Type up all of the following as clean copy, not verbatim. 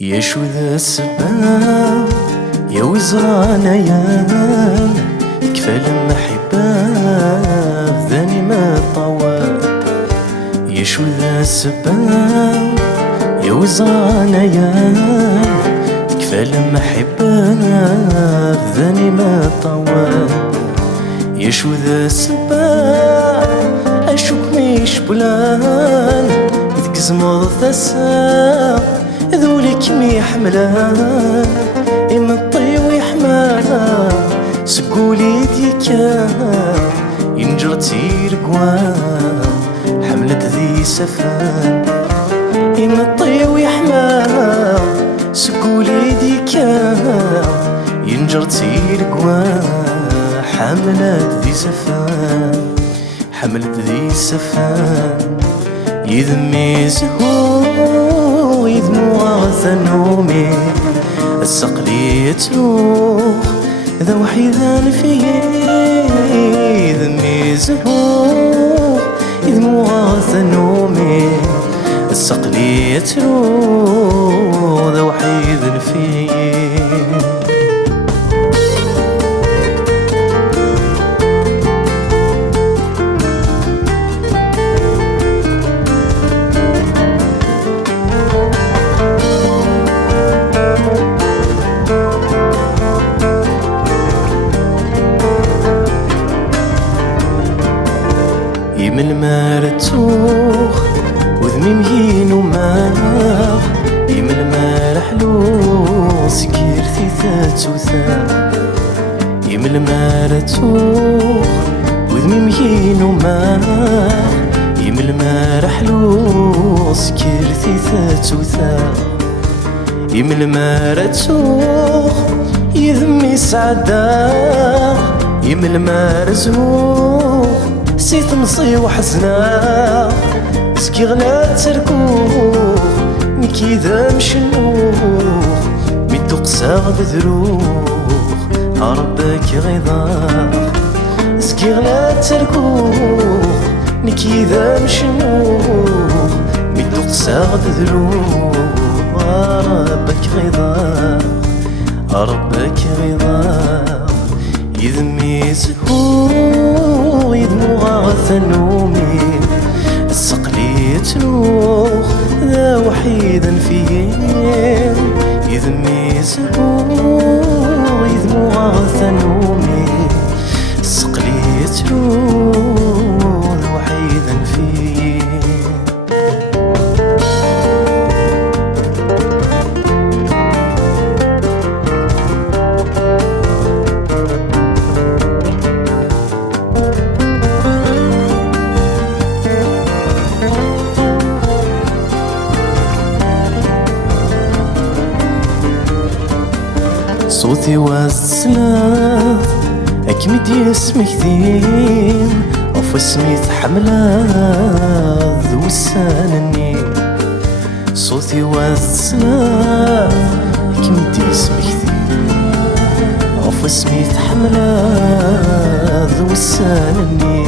يا شو ذا السباب يا وزرانا يا كفى المحبة ذاني ما طوال. يا شو ذا السباب يا وزرانا يا كفى المحبة ذاني ما طوال. يا شو ذا السباب أشوك ميش بلان ذيك زمض ثسا ذولك مي حملان إما الطي ويحمانا سقولي ديكا ينجرتي رقوان حملت ذي سفان. إما الطي ويحمانا سقولي ديكا ينجرتي رقوان حملت ذي سفان حملت ذي سفان. يذمي زهو يذمو ثنومي السقلية تروخ ذا وحيدان فيه. يذمي زهو يذمو ثنومي السقلية تروخ ذا وحيدان فيه. من المارتوخ وذمي مهين وماغ من المارحلو سكير ثيثات وثاغ. من المارتوخ وذمي مهين وماغ من المارحلو سكير ثيثات وثاغ. من المارتوخ يذمي سعداغ من المارزوخ سيت مصي وحزنا سكي غلا تركوخ مكي ذا مشنوخ ميدو قساغ بذروخ ربك غيظاخ. سكي غلا تركوخ مكي ذا مشنوخ ميدو قساغ بذروخ ربك غيظاخ ربك غيظاخ. يذمي زهو يدمو ثنومي السقلية تروخ ذا وحيدا فيه. يذمي زهو يدمو ثنومي السقلية تروخ ذا وحيدا فيه. صوتي والسلاف أكمد اسمك ذين أوف اسمي تحملة ذو السنني. صوتي والسلاف أكمد اسمك ذين أوف اسمي تحملة ذو السنني.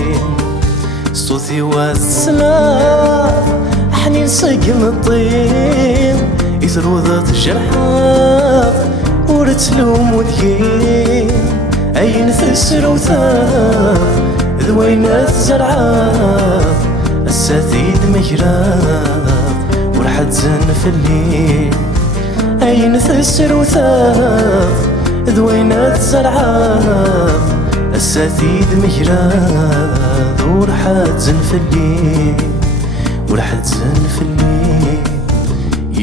صوتي والسلاف حنين سقم الطين يثرو ذات الجرحات ورتلوم وذيين أين ثسر وثاف ذوين الزرعات الساتيد مجراف ورحت زنف الليل. أين ثسر وثاف ذوين الزرعات الساتيد مجراف ورحت زنف الليل ورحت زنف الليل.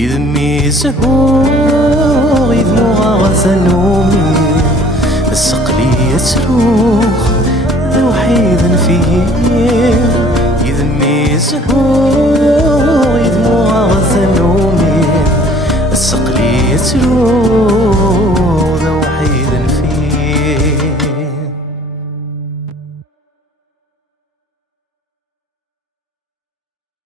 يذمي زهو يذمو ثنومي السقلية تروخ ذا وحيدا فيه. يذمي زهو يذمو ثنومي السقلية تروخ